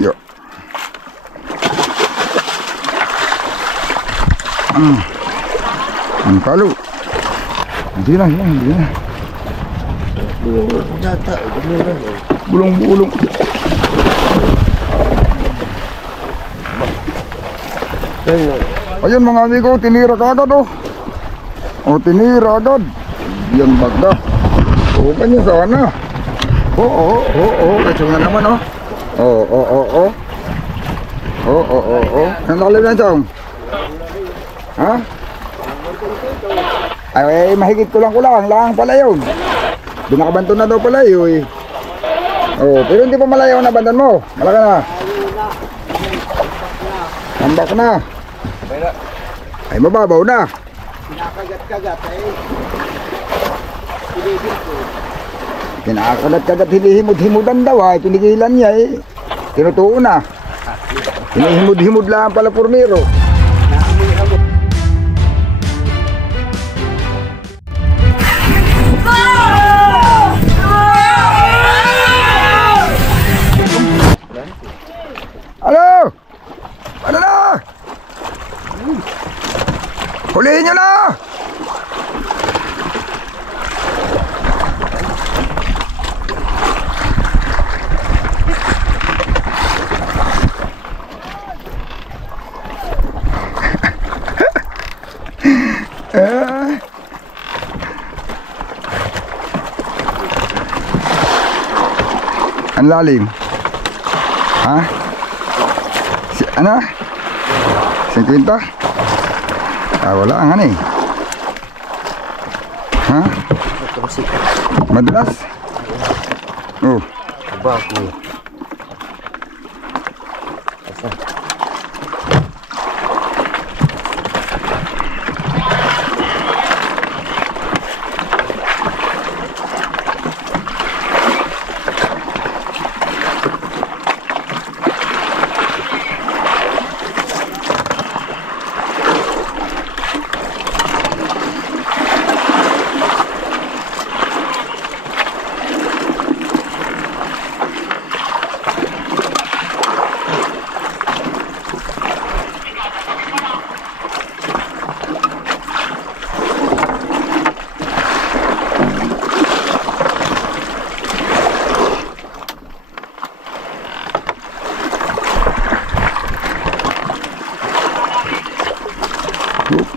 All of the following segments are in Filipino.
Yo. Ang kalo. Hindi na. Bulong. Ayun mga amigo, tinira ka agad oh. Oh, tinira agad. Yan bagda. Oo, kanya sana. Oo. Kasi nga naman oh. Oo. Ang lalim na chong. Ha? Ay, mahigit ko lang pala yun. Binakabanto na daw pala yun. Oh, pero hindi pa malayo na bandan mo. Malaka na. Tambak na. Ay, mababaw na. Kinakagat-kagat Kinakagat-kagat, hinihimod-himudan daw ay. Tinigilan niya eh. Tinutuon na. Hinihimod-himod lang pala purmiro. Halo! Ano na? Hulihin nyo na! Ang lalim. Ha? Ano? 50? Wala ang ano eh. Ha? Madalas? Oh. Bago.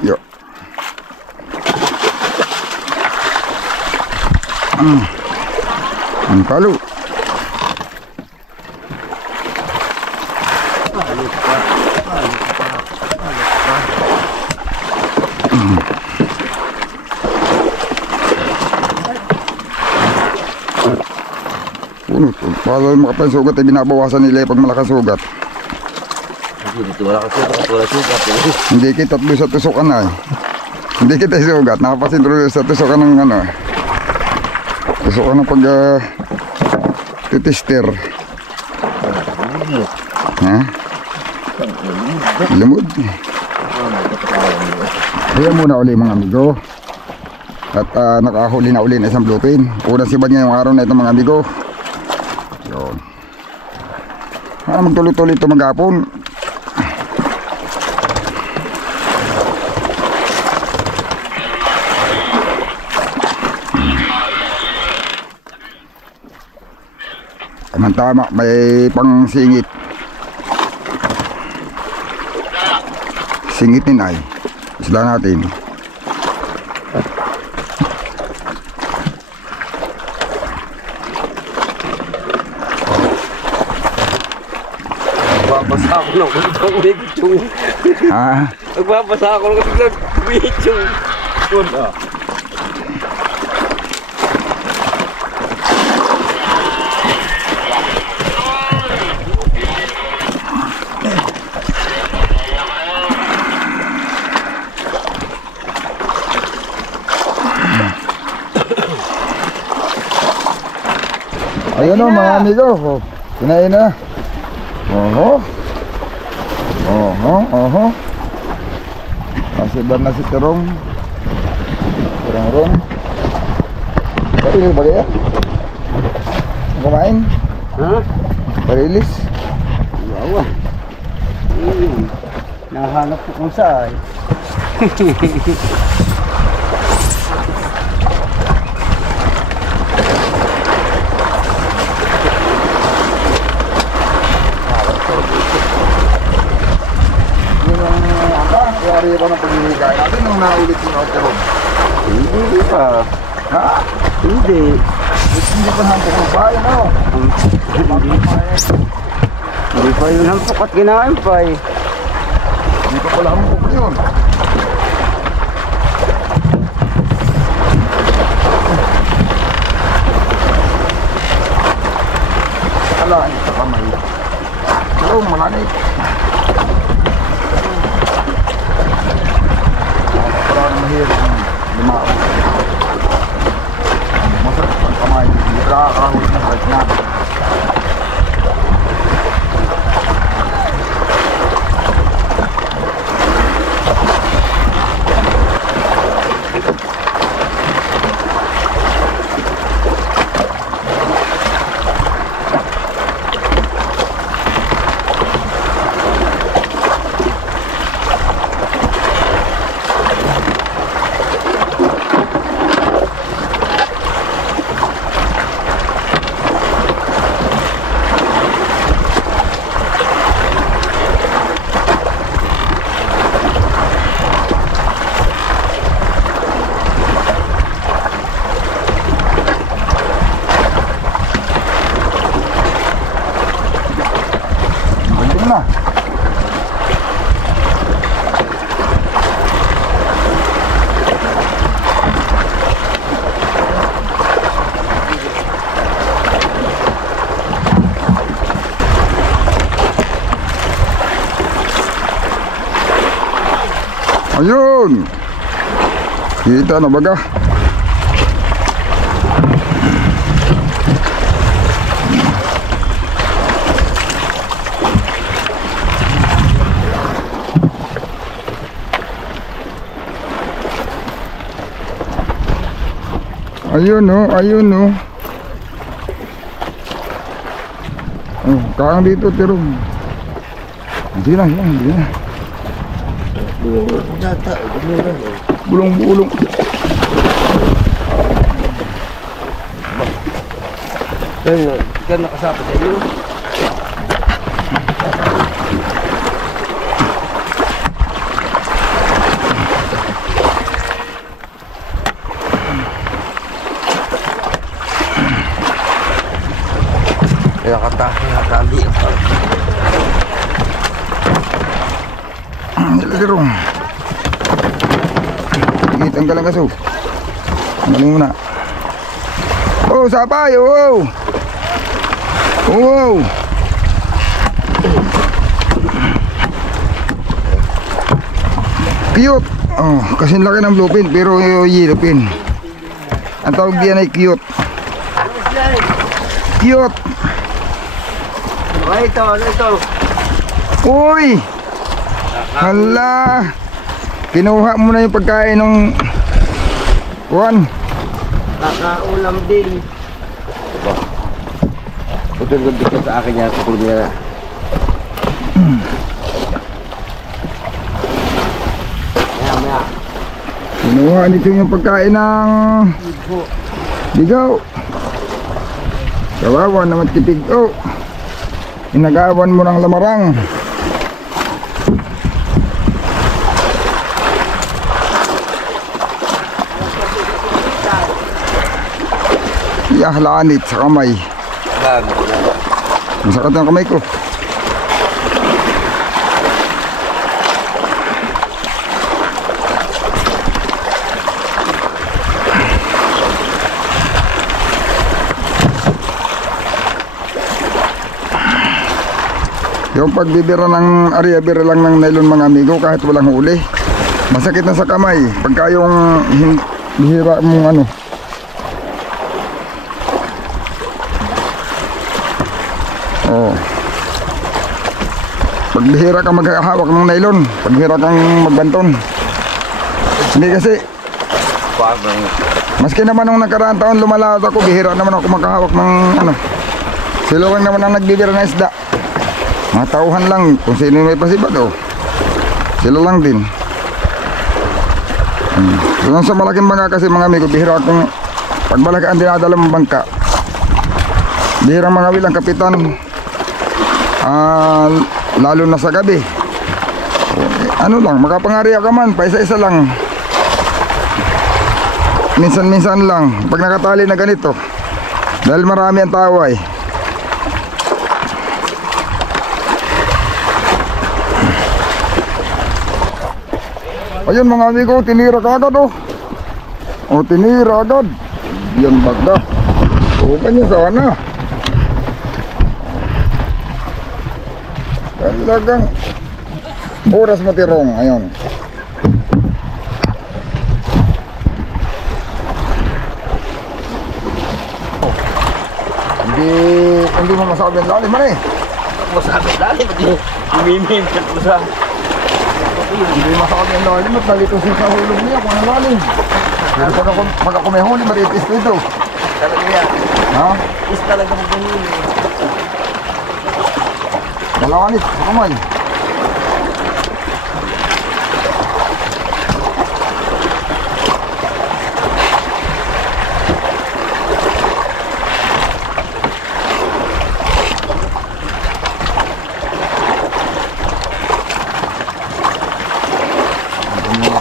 Yo. Ang kalo. Punot. Para makapasugat ay binabawasan nila pag malakas sugat. Hindi kita sa tusukan na eh. Hindi kita sugat. Nakapasintuloy sa tusukan ng ano. Tusukan ng pag titester. Ha? Lumod. Kaya muna uli mga amigo. At nakahuli na uli na isang bluefin. Unang sibad niya yung araw na ito mga amigo. Yun. Magtuloy-tuloy ito maghapon. Tama, may pang singit. Singitin ay isla natin. Magbabasa ako ng biglang bichong. Ha? Magbabasa ako ng biglang bichong. Punta. Ayun o mga amigo, kinain na. Nasibar na si Terong. Terong. Parilis ba kaya? Kumain? Ha? Parilis? Oo. Nahanap ko kung saan. Yari pa ng paghihigain natin nung naulit yung outer. Hindi pa. Ha? Hindi. Hindi pa hampok ng bayan, no? Hindi pa yun hampok at kinain pa eh. Hindi pa pala hampok yun. Alangit sa kamay. Hello, malangit. Parang mahirap yung lumao. Masarap ang kamay. Hindi nakakahuli ng kahit na. Na. Ayun. Kita na baga. Ayun no, ayun no. Oh, kang dito tiro. Hindi na, hindi na. Bulong-bulong. Kan nakasapa sa iyo. Kaya katali. Nilagiro. Igitan ka lang kaso. Maling mo na. Oh, sapay! Oh! Oh! Cute! Oh, kasing laki ng bluefin pero yellow pin. Ang tawag diyan ay cute. Cute! Ay, ito. Uy! Hala! Kinuha mo na yung pagkain ng Juan. Nakaulam din. Putol-gulog ka sa akin yan. Putol niya. Maya. Kinuha nito yung pagkain ng ligaw. Kawawa naman tipig. Oh! Inagawan mo ng lamarang. Yahlanit sa kamay. Masakit ang kamay ko. Yung pagbibira ng bira lang ng nylon mga amigo kahit walang huli. Masakit na sa kamay pagka yung bihira mong ano. Oh. Pagbihira ka maghahawak ng nylon, pagbihira kang magbanton. Hindi kasi maski naman nung nakaraang taon lumalaot ako, bihira naman ako maghahawak ng ano. Sila lang naman ang nagbibira ng isda. Mga tauhan lang kung sino may pasibad oh. Sila lang din. So, sa malaking bangka kasi mga amigo, bihira akong pagbalaka ang dinadala mong bangka. Bihira mga wilang kapitan. Lalo na sa gabi. Ano lang, makapangariya ka man, pa isa-isa lang. Minsan-minsan lang, pag nakatali na ganito. Dahil marami ang tao ay. Ayun mga amigo, tinira ka agad oh. O tinira agad. Yan bagda. O kanya sana. Talagang oras matirong. Ayun. Hindi mo masabi ang lalim man eh. Masabi lalim. Umimim ka po sa... Hindi masabi ang lalim at nalito siya sa hulog niya kung ang lalim. Pero pag ako may huli, maritis dito. Talaga yan. Ha? Is talaga magahuli. Dalawanit, sa kamay.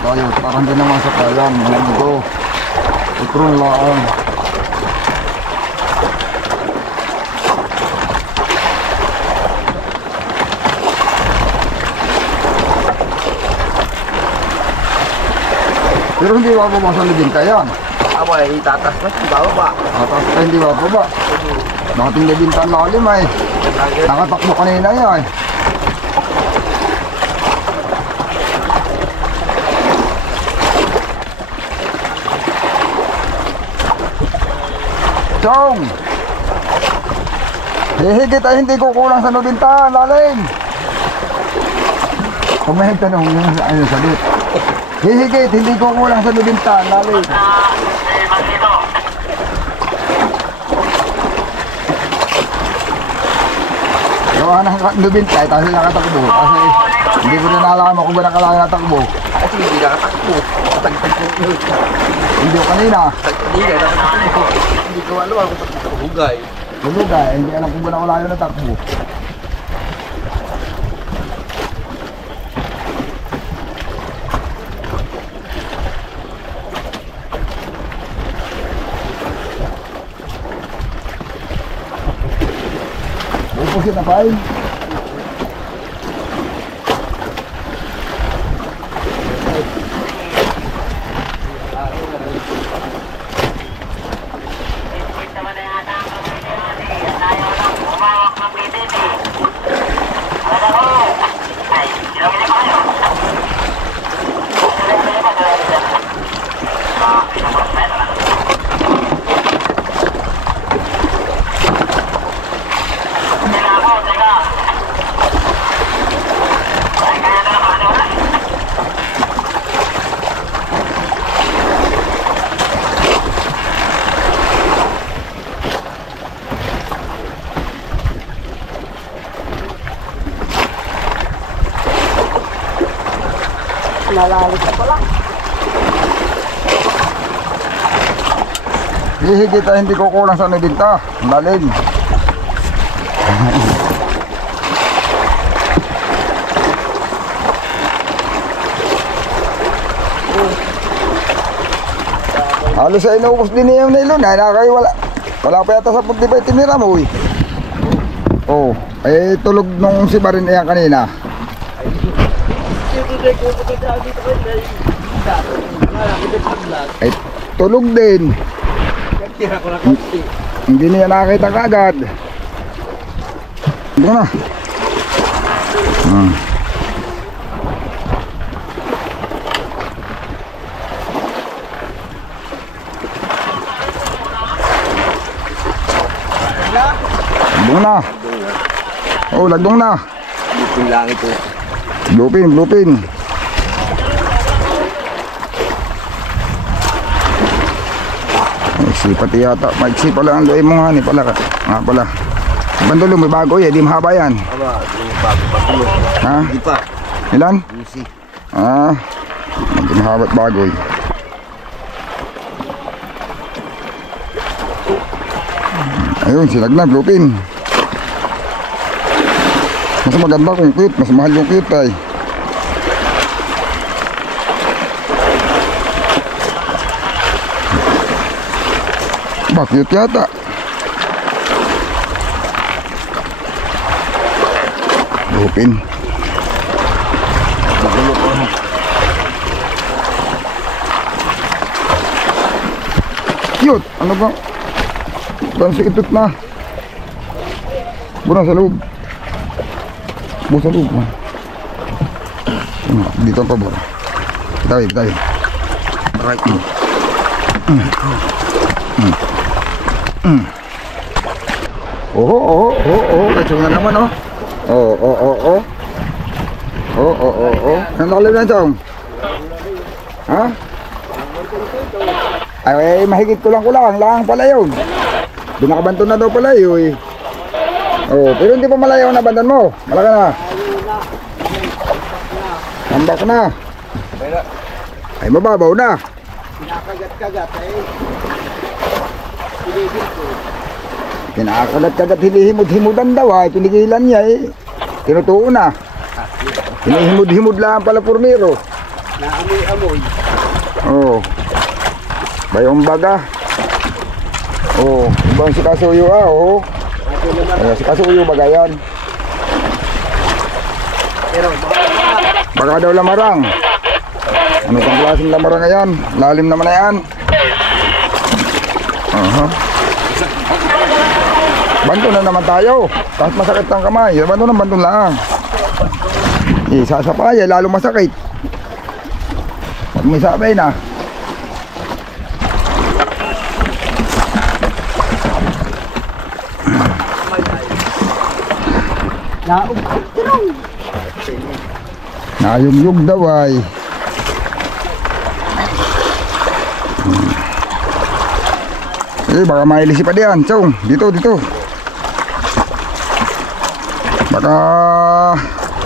Tayo, parang hindi naman sa kayan, mga ito. Utron lang. Pero hindi ba bumasa na din kayan? Ako ay itatas na, bababa. Atas ka hindi ba ba? Nakating na bintan lalim ay. Nakatakbo kanina yan. Chong! Hihigit ay hindi kukulang sa nubintaan, lalim! Kung may tanong yun, ano sabi? Hihigit, hindi kukulang sa nubintaan, lalim! Gawa ng nubintay, tapos nakatakbo. Kasi hindi ko rin nalaman kung ba nakalaman natakbo. Kasi hindi nakatakbo. Tagtag ko yun. Hindi ko kanina. Tagtag nakatakbo. Hindi ko alam kung ba't ito hugay. Lulugay, hindi alam kung ba nakalaman natakbo. Upusin na pa eh. Lalalit na pala. Hihigit ay hindi kukulang sa nabinta. Lalim. Halos ay naubos din niya yung nailon. Wala pa yata sa puti ba itinira mo eh. Oh, eh tulog nung si Barin yan kanina. Ay tulog din. Tira ko na konti. Hindi niya nakakita kaagad. Ito na. Lagdong na. Oh, lagdong na. Lupin lang ito. Lupin, lupin. Maiksi pati yata. Maiksi pala ang loy mo nga ni pala. Nga pala. Bandulo, may bago eh, di mahaba yan. Aba, yung bago. Ha? Hindi pa. Ilan? Easy. Ah, medyo mahaba at bago eh. Ayun, sinagna, bluepin. Mas maganda kung cute, mas mahal yung cute ay. Ba, cute yata. Bluepin. Cute, ano ba? Parang itot na. Bura sa loob. Bura sa loob. Dito ang pabura. Bitawi, bitawi. Right. Kacang na naman oh. Ang lalim na chong. Ha? Ay, mahigit kulang lang pala yun. Binakabanto na daw pala yun. Oh, pero hindi pa malayo na bandan mo. Malaka na. Tambak na. Ay, mababaw na. Kinakagat-kagat Kinakagat-kagat, hinihimod-himudan daw ay. Pinigilan niya eh. Tinutuon na. Hinihimod-himod lang pala purmiro. Naamoy-amoy. Oh. Bayong baga. Oh, ibang si Kasuyo oh. Ayan, si Kasuyo baga yan. Pero Baka daw lamarang. Ano pang klaseng lamarang na yan? Lalim naman na yan. Banto na naman tayo. Kahit masakit ang kamay. Banto na banto lang. Sasapay, lalo masakit. Pag may sabay na. Nayugyug daw ay. Baka mailisi pa diyan. Chong, dito. Baka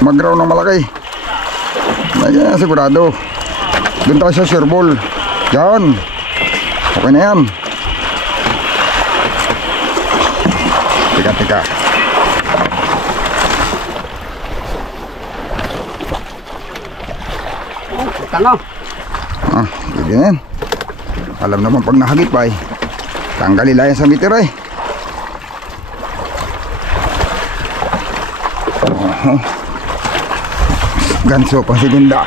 mag-grow ng malaki. Ayan, sigurado. Doon tayo sa sureball. Yan. Okay na yan. Tika. tanga. Pwede na yan. Alam naman pag nahagip ay tanggalin lang yan sa meter ay. Ganso pa segunda.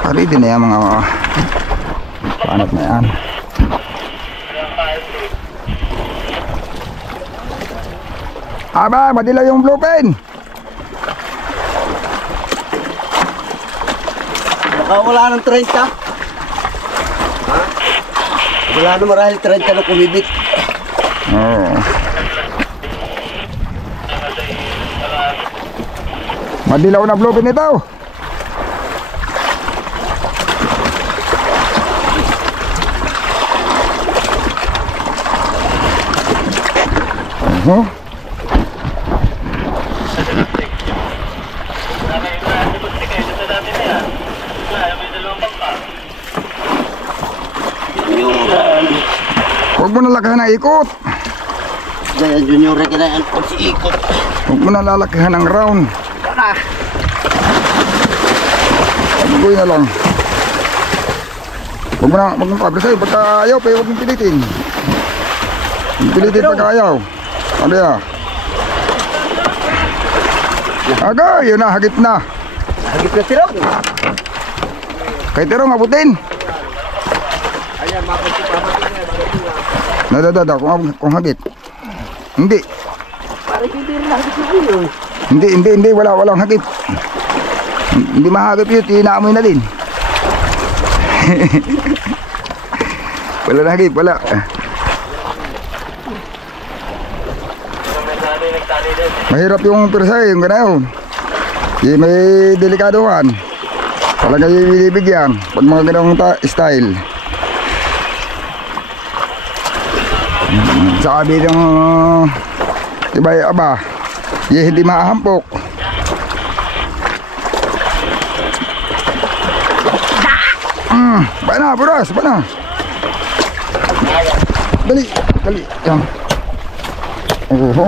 Pari din na yan mga panat na yan. Aba, madilaw yung bluepin. Baka wala ng 30. Ha? Wala na marahil 30 na kumibit. Oo. Madilaw na bluepin ito. Huwag mo nalakahan ang ikot. Gaya junior ka na yan kung si ikot. Huwag mo nalalakahan ang round. Pag-uwi na lang. Huwag mo pabrisay. Pagka ayaw, huwag mong pilitin. Pilitin pagka ayaw. Ano yan? Agay, yun na, hagip na. Hagip na tirong. Kay Tirong, abutin. Ayan, mabuti pa. Nadadada, kung hagip. Hindi. Parang hindi rin hagip na yun. Hindi, walang hagip. Hindi mahagip yun, tinaamoy na din. Wala na hagip, wala. Mahirap yung pirsay, yung ganayon. May delikaduhan. Talaga yung binibigyan pag mga ganong style. Sabi ng tibay aba, hindi mahampok. Ba na, buras, ba na. Dali, dali. Yan. Oho.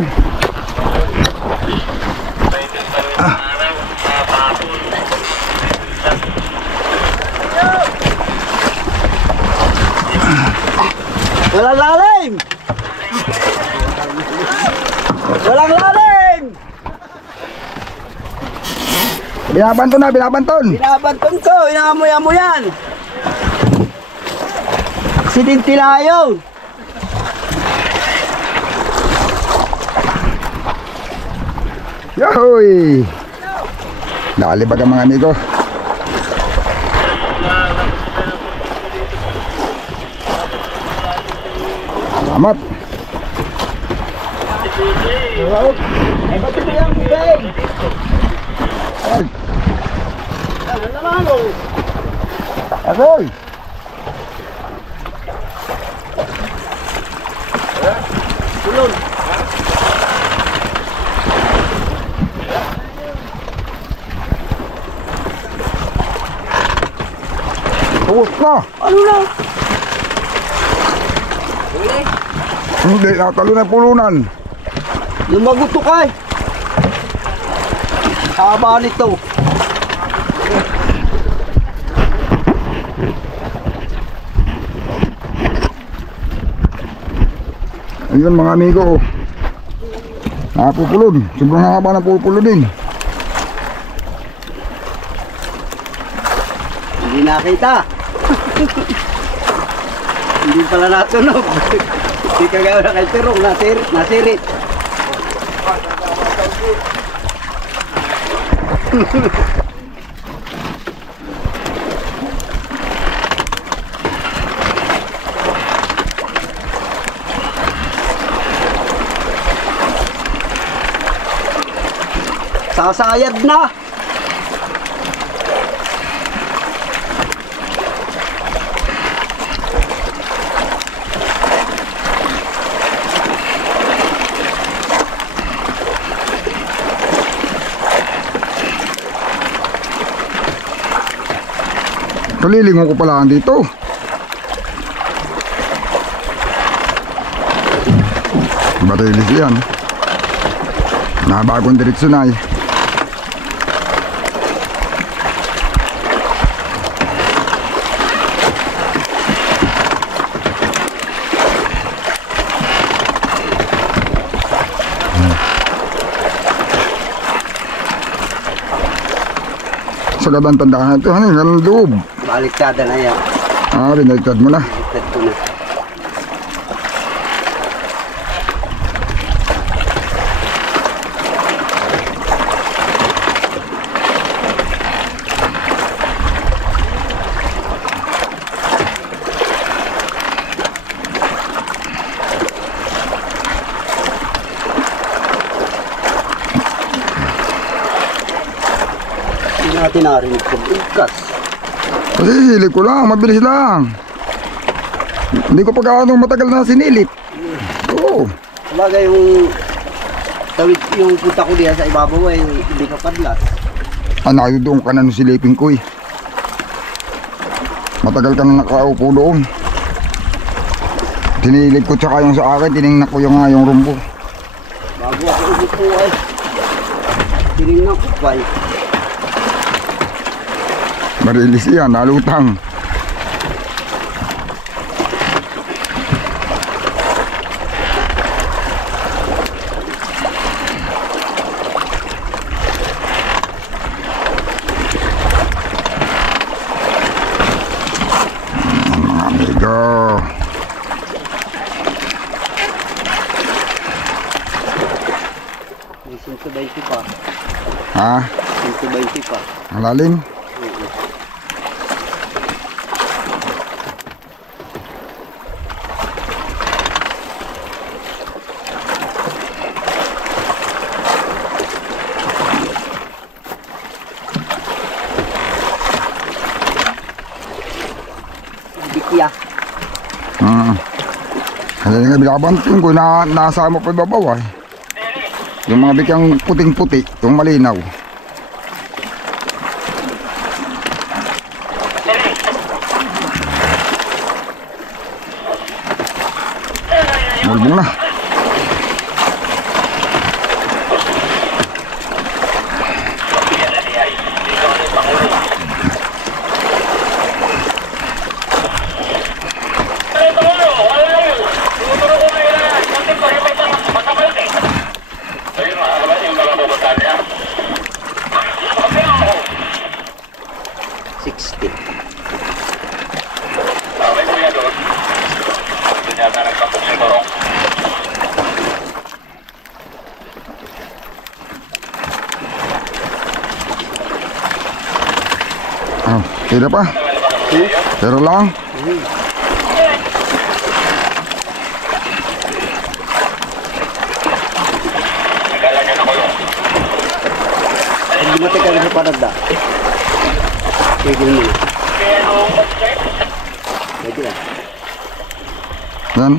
Walang lalim! Walang lalim! Binabanton na, binabanton. Binabanton ko, inaamoy-amoy yan! Aksidente na yun! Yahoy! Nakalibag ang mga amigo. Salamat. Ay, ba't ito yung bibig? Ay, Ano naman o? akoy. Tulon! Tuwos na. Ano na? Hindi, nakatalo na pulunan. Lumagot to kay! Haba nito! Ayun mga amigo. Nakapupulod. Sobrang haba na pupulod din. Hindi nakita! Hindi pala natunog! Hindi kagaya na kay Tirong, nasirit! Sasayad na! Kalilingon ko pala dito. Barilis yan. Nabagong diretso na eh. Sa gabang tandaan ito, ano yung loob? Baliktada na yan. Ah, binaliktad mo na. Baliktad ko na. Hindi natin narinig ko. Ikas. Kasi silip ko lang, mabilis lang. Hindi ko pa gaano matagal na sinilip. Oo. Talaga yung tawid yung punta ko diyan sa ibabaw ay hindi ka padlas. Ano, doon ka na nung silipin ko eh. Matagal ka na nakaupo doon. Tinilip ko tsaka yung sa akin, tinignan ko yung rumbo. Bago ako umupo ay tinignan ko pa eh. Marilis yan, nalutang. Mga amigo. May 120 pa. Ha? 120 pa. Ang lalim? Bikya. Hindi nga binabanting ko na nasama pa ibabaw ay. Yung mga bikyang puting-puti, yung malinaw. Mulbong na. Oh, tidak pa? Pero lang. Hindi mo teka sa panagda. Pwede mo. Pwede na. Yan.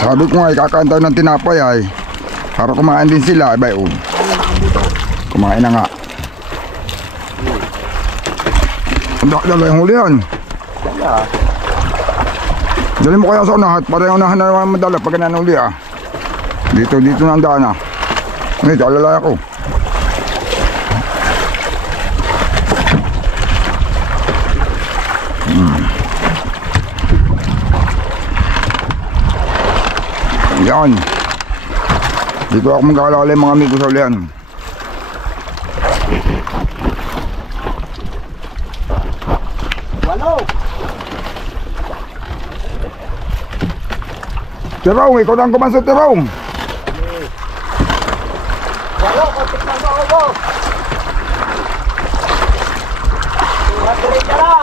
Sabi ko nga, kakanta ng tinapay ay para kumain din sila, ay bayo. Kumain na nga. Dala yung huli yan. Dali mo kaya sa unahan, para yung unahan na naman madala pag nanuli ah. Dito na ang daan ah. Dito, alalay ako. Yan. Dito ako magkakalala yung mga amigo sa ulihan. Walo! Tirong, ikaw na ang kumanso, Tirong. Walo! Kontik lang ako mo! Tuhat-tuloy ka na!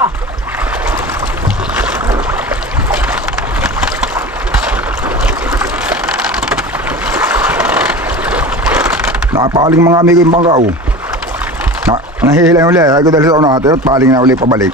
Nakapaling mga amigo yung bangka oh. Nahihila yung ulit. Ay ko dali sa unahan at paling na ulit pabalik.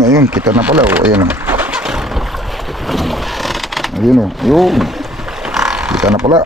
Ayun, kita na pala oh, ayun oh. Ayun oh, ayun. Kita na pala.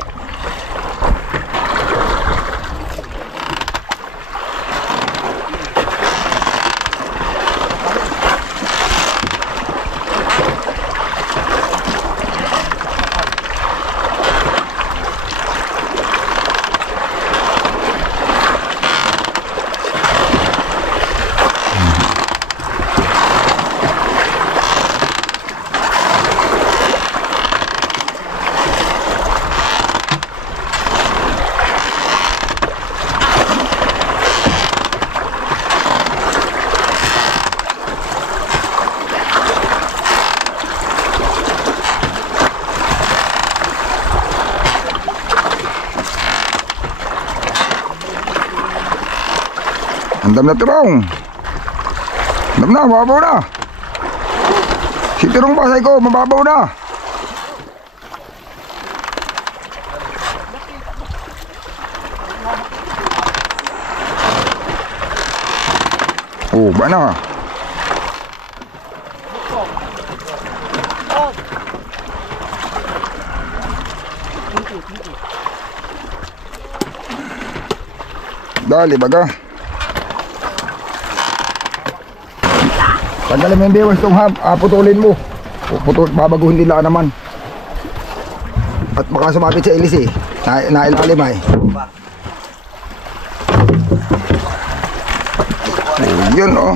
Andam na Tirong. Andam na, mababaw na. Si Tirong ba, say ko, mababaw na. Oh, ba na. Dali baga. Tanggalin mo yung biwas itong putulin mo. Babaguhin nila naman. At baka sumapit sa ilis eh. Nailalim ay. Yun oh.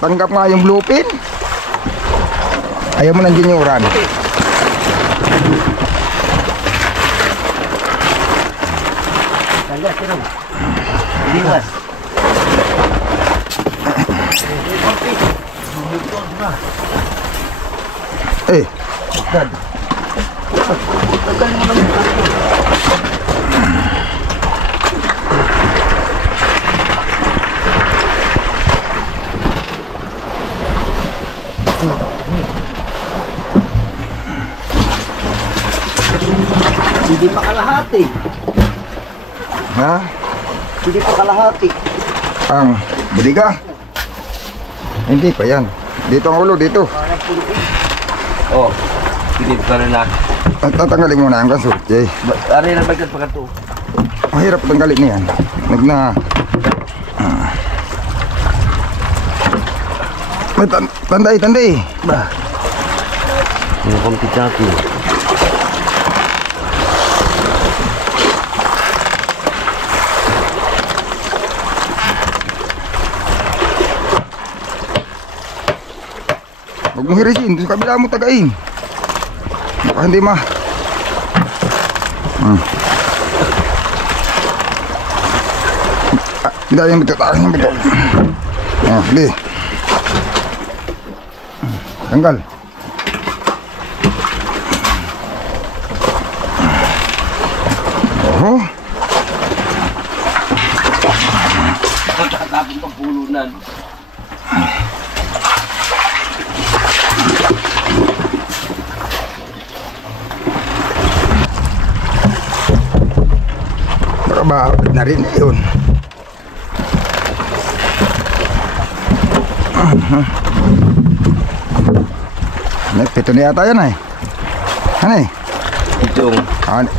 Tanggap nga yung bluepin. Ayaw mo ng ginyuran. Tanggal, sino? Biwas. Eh. Dad. Tanggal mo lang. Hindi pa kalahati. Ha? Hindi pa kalahati. Ang budiga? Hindi pa yan. Dito ang ulo, dito. Oh, pinip ka na na. At tatanggalin mo na ang kaso, Jay. Ari na bagkat pa ka to. Mahirap tanggalin niyan. May tanday. Bah. Yung kompitati. Huwag mong hirisin, sa kabila mo tagain. Baka hindi Hindi yung bito, takas yung bito. Hindi. Tanggal. Oh. Tapos pang pulunan. Baka ba na rin yun. Pito na yata yan ay. Ano eh? Itong.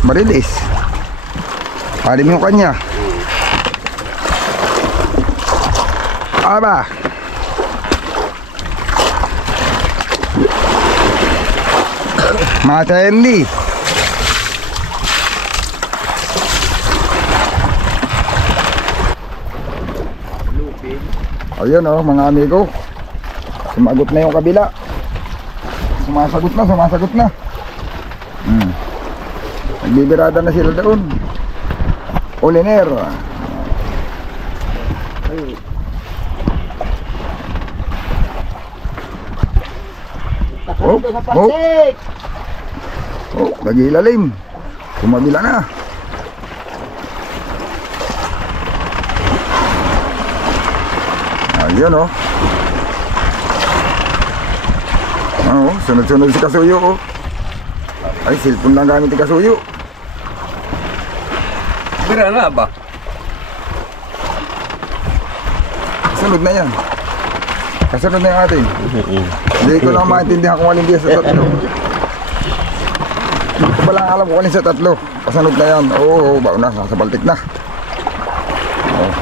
Marilis. Palim yung kanya. Aba. Mata hindi. Ayun oh mga amigo. Sumagot na yung kabila. Sumasagot na. Nagbibirada na sila doon. Uliner. Lagi ilalim. Kumabila na. Ayun oh. Sunod-sunod si Kasuyo oh. Ay, cellphone lang gamit si Kasuyo. Bira na ba? Sunod na yan. Kasunod na yung atin. Hindi ko lang maintindihan kung alin diyan sa tatlo. Hindi ko palang alam kung alin sa tatlo. Kasunod na yan. Oo, bago na, nasa baltik na.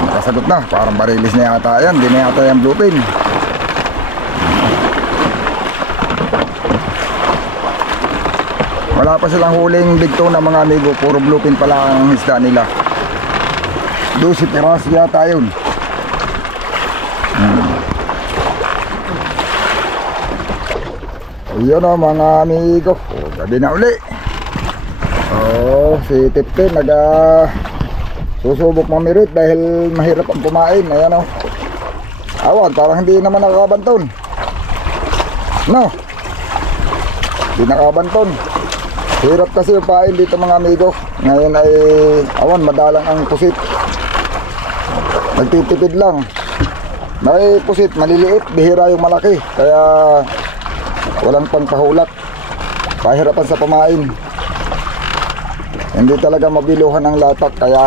Nakasagot na. Parang barilis na yata yan. Hindi na yata yung bluepin. Wala pa silang huling big tuna mga amigo. Puro bluepin pala ang isda nila. 12 piraso yata yun. Ayun o mga amigo. Gabi na uli. Si Tipte susubok mamirit dahil mahirap ang pumain. Ayan o. Awan, parang hindi naman nakakabanton. No? Hindi nakakabanton. Hirap kasi yung pain dito mga amigo. Ngayon ay awan, madalang ang pusit. Nagtitipid lang. May pusit, maliliit, bihira yung malaki. Kaya walang pangpahulat. Pahirapan sa pamain. Hindi talaga mabiluhan ang latak. Kaya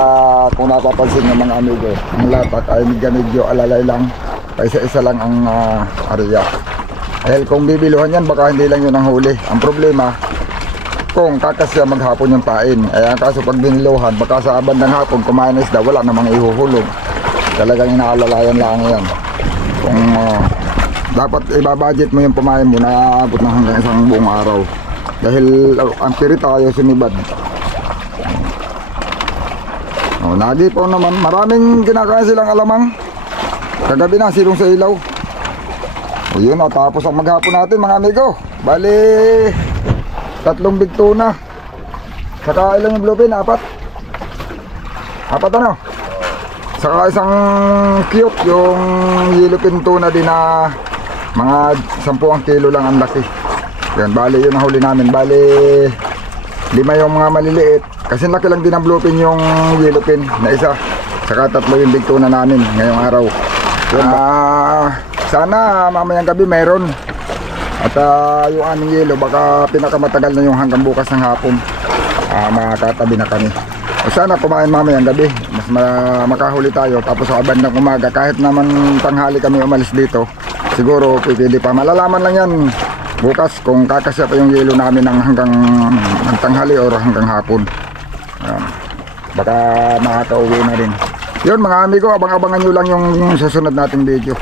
kung napapansin ng mga amigo, ang latak ay medyo alalay lang. Isa-isa lang ang area. Dahil kung bibiluhan yan, baka hindi lang yun ang huli. Ang problema, kung kakasya maghapon yung pain. Ay ang kaso pag biniluhan, baka sa bandang hapon kumain na isda, wala namang ihuhulog. talagang inaalalayan lang yan. Kung dapat ibabudget mo yung pamain mo na aabot na hanggang isang buong araw. Dahil ang piri tayo sumibad. Nagipaw naman. Maraming kinakain silang alamang. Kagabi na, silong sa ilaw. Yun, tapos ang maghapon natin mga amigo. Bali, 3 big tuna. Saka ilang yung bluefin? 4? 4 ano? Saka isang cute yung yellowfin tuna din na mga 10 kilo lang ang laki. Yan, bali yun ang huli namin. Bali 5 yung mga maliliit. Kasi laki lang din ang bluefin yung yellowfin na isa. Saka 3 yung big tuna namin ngayong araw. Yan, sana mamayang gabi mayroon. At yung aming yelo baka pinakamatagal na yung hanggang bukas ng hapon. Makakatabi na kami. O sana kumain mamayang gabi. Mas makahuli tayo. Tapos sa bandang umaga kahit naman tanghali kami umalis dito, siguro pwede pa. Malalaman lang yan bukas kung kakasya pa yung yelo namin ng hanggang tanghali o hanggang hapon. Ayan. Baka makakauwi na rin. Yun mga amigo, abang-abangan nyo lang yung susunod nating video.